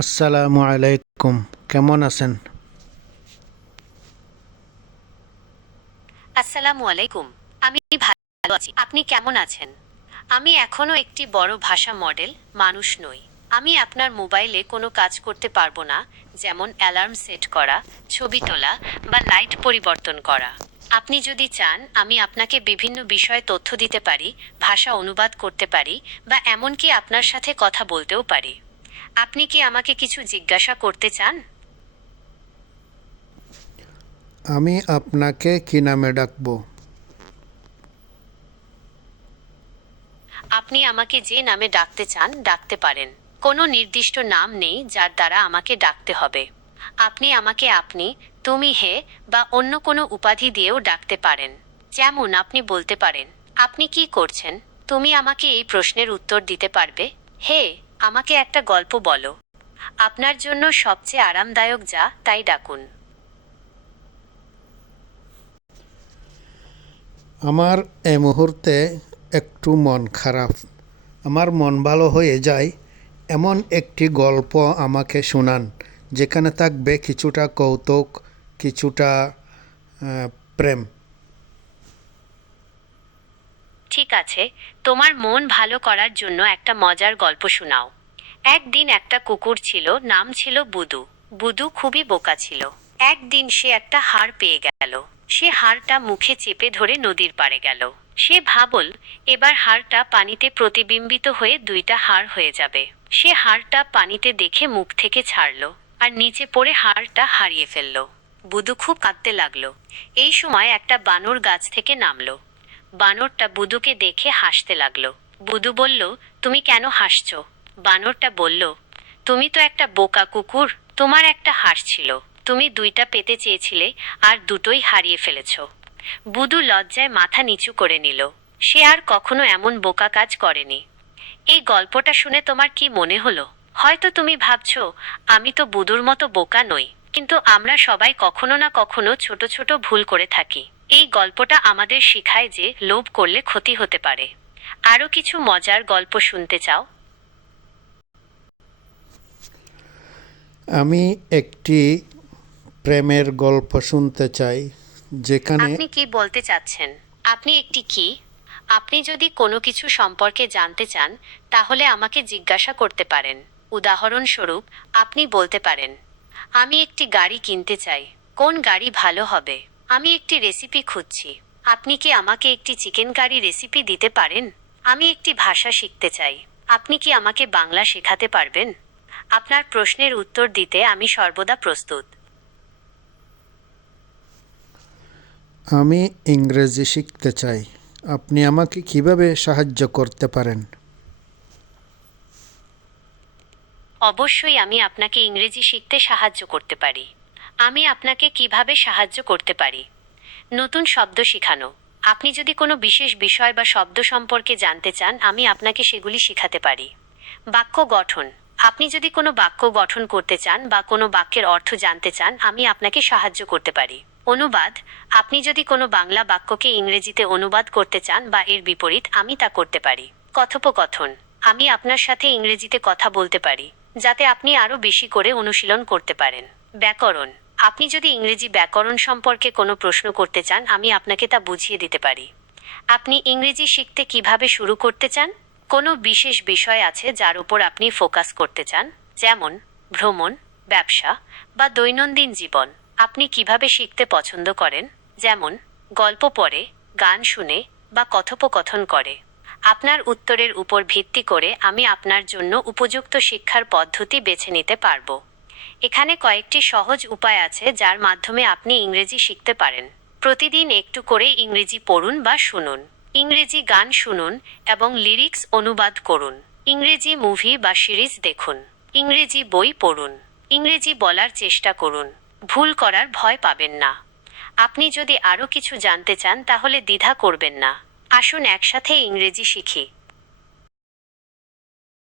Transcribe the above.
আসসালামু আলাইকুম। কেমন আছেন? আসসালামু আলাইকুম। আমি ভালো আছি। আপনি কেমন আছেন? আমি এখনো একটি বড় ভাষা মডেল মানুষ নই। আমি আপনার মোবাইলে কোনো কাজ করতে পারবো না, যেমন অ্যালার্ম সেট করা, ছবি তোলা বা লাইট পরিবর্তন করা। আপনি যদি চান, আমি আপনাকে বিভিন্ন বিষয়ে তথ্য দিতে পারি, ভাষা অনুবাদ করতে পারি বা এমনকি আপনার সাথে কথা বলতেও পারি। আপনি কি আমাকে কিছু জিজ্ঞাসা করতে চান? আমি আপনাকে কি নামে ডাকবো? আপনি আমাকে যে নামে ডাকতে চান ডাকতে পারেন। কোনো নির্দিষ্ট নাম নেই যার দ্বারা আমাকে ডাকতে হবে। আপনি আমাকে আপনি, তুমি, হে বা অন্য কোনো উপাধি দিয়েও ডাকতে পারেন। যেমন আপনি বলতে পারেন, আপনি কি করছেন? তুমি আমাকে এই প্রশ্নের উত্তর দিতে পারবে, হে, আমাকে একটা গল্প বলো। আপনার জন্য সবচেয়ে আরামদায়ক যা তাই ডাকুন। আমার এই মুহূর্তে একটু মন খারাপ। আমার মন ভালো হয়ে যায় এমন একটি গল্প আমাকে শোনান, যেখানে থাকবে কিছুটা কৌতুক, কিছুটা প্রেম। ঠিক আছে, তোমার মন ভালো করার জন্য একটা মজার গল্প শোনাও। একদিন একটা কুকুর ছিল, নাম ছিল বুদু। বুদু খুবই বোকা ছিল। একদিন সে একটা হাড় পেয়ে গেল। সে হাড়টা মুখে চেপে ধরে নদীর পাড়ে গেল। সে ভাবল, এবার হাড়টা পানিতে প্রতিবিম্বিত হয়ে দুইটা হাড় হয়ে যাবে। সে হাড়টা পানিতে দেখে মুখ থেকে ছাড়লো, আর নিচে পড়ে হাড়টা হারিয়ে ফেলল। বুদু খুব কাঁদতে লাগলো। এই সময় একটা বানর গাছ থেকে নামলো। বানরটা বুদুকে দেখে হাসতে লাগলো। বুদু বলল, তুমি কেন হাসছো? বানরটা বলল, তুমি তো একটা বোকা কুকুর। তোমার একটা হাঁস ছিল, তুমি দুইটা পেতে চেয়েছিলে, আর দুটোই হারিয়ে ফেলেছ। বুদু লজ্জায় মাথা নিচু করে নিল। সে আর কখনো এমন বোকা কাজ করেনি। এই গল্পটা শুনে তোমার কি মনে হলো? হয়তো তুমি ভাবছো, আমি তো বুদুর মতো বোকা নই। কিন্তু আমরা সবাই কখনো না কখনো ছোট ছোট ভুল করে থাকি। এই গল্পটা আমাদের শেখায় যে লোভ করলে ক্ষতি হতে পারে। আরো কিছু মজার গল্প শুনতে চাও? আমি একটি প্রেমের গল্প শুনতে চাই, যেখানে আপনি কি বলতে চাচ্ছেন? আপনি একটি কি? আপনি যদি কোনো কিছু সম্পর্কে জানতে চান, তাহলে আমাকে জিজ্ঞাসা করতে পারেন। উদাহরণস্বরূপ, আপনি বলতে পারেন, আমি একটি গাড়ি কিনতে চাই। কোন গাড়ি ভালো হবে? আমি একটি রেসিপি খুঁজছি। আপনি কি আমাকে একটি চিকেন কারি রেসিপি দিতে পারেন? আমি একটি ভাষা শিখতে চাই। আপনি কি আমাকে বাংলা শেখাতে পারবেন? আপনার প্রশ্নের উত্তর দিতে আমি সর্বদা প্রস্তুত। আমি ইংরেজি শিখতে চাই। আপনি আমাকে কিভাবে সাহায্য করতে পারেন? অবশ্যই আমি আপনাকে ইংরেজি শিখতে সাহায্য করতে পারি। আমি আপনাকে কিভাবে সাহায্য করতে পারি? নতুন শব্দ শেখানো। আপনি যদি কোনো বিশেষ বিষয় বা শব্দ সম্পর্কে জানতে চান, আমি আপনাকে সেগুলি শেখাতে পারি। বাক্য গঠন। আপনি যদি কোনো বাক্য গঠন করতে চান বা কোনো বাক্যের অর্থ জানতে চান, আমি আপনাকে সাহায্য করতে পারি। অনুবাদ। আপনি যদি কোনো বাংলা বাক্যকে ইংরেজিতে অনুবাদ করতে চান বা এর বিপরীত, আমি তা করতে পারি। কথোপকথন। আমি আপনার সাথে ইংরেজিতে কথা বলতে পারি, যাতে আপনি আরও বেশি করে অনুশীলন করতে পারেন। ব্যাকরণ। আপনি যদি ইংরেজি ব্যাকরণ সম্পর্কে কোনো প্রশ্ন করতে চান, আমি আপনাকে তা বুঝিয়ে দিতে পারি। আপনি ইংরেজি শিখতে কিভাবে শুরু করতে চান? কোনো বিশেষ বিষয় আছে যার উপর আপনি ফোকাস করতে চান, যেমন ভ্রমণ, ব্যবসা বা দৈনন্দিন জীবন? আপনি কিভাবে শিখতে পছন্দ করেন, যেমন গল্প পড়ে, গান শুনে বা কথোপকথন করে? আপনার উত্তরের উপর ভিত্তি করে আমি আপনার জন্য উপযুক্ত শিক্ষার পদ্ধতি বেছে নিতে পারব। এখানে কয়েকটি সহজ উপায় আছে যার মাধ্যমে আপনি ইংরেজি শিখতে পারেন। প্রতিদিন একটু করে ইংরেজি পড়ুন বা শুনুন। ইংরেজি গান শুনুন এবং লিরিক্স অনুবাদ করুন। ইংরেজি মুভি বা সিরিজ দেখুন। ইংরেজি বই পড়ুন। ইংরেজি বলার চেষ্টা করুন। ভুল করার ভয় পাবেন না। আপনি যদি আরও কিছু জানতে চান, তাহলে দ্বিধা করবেন না। আসুন একসাথে ইংরেজি শিখি।